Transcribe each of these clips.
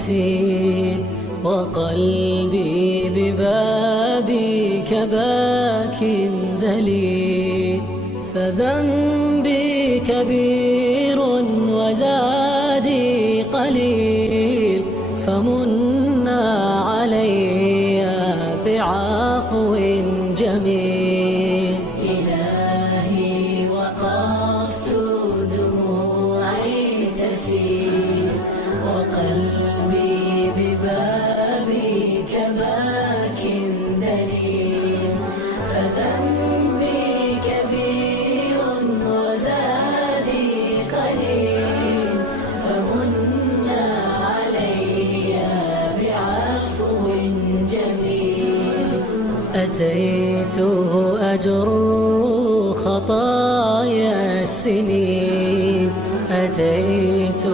تسيل، وقلبي ببابك باك ذليل. فذنبي كبير وزادي قليل، فمنا علي بعفو جميل. إلهي وقفت دموعي تسيل، وقلبي ببابك باك دليل. فذنبي كبير وزادي قليل، فمنا علي بعفو جميل. أتيت أجر خطايا السنين، أتيت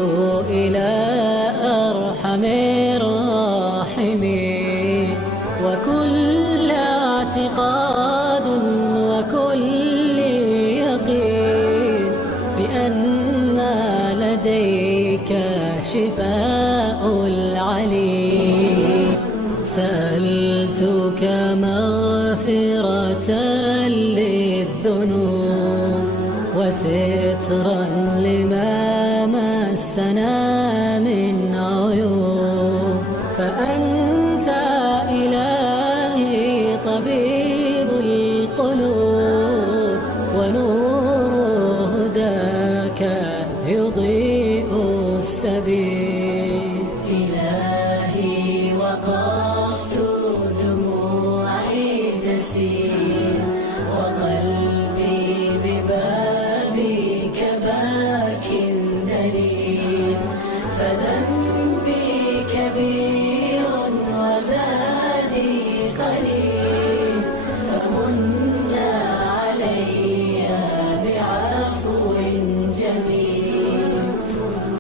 إلى أرحم الراحمين، وكل اعتقاد وكل يقين بأن لديك شفاء العليل. سألتك مغفرة للذنوب وسترا لما مسنا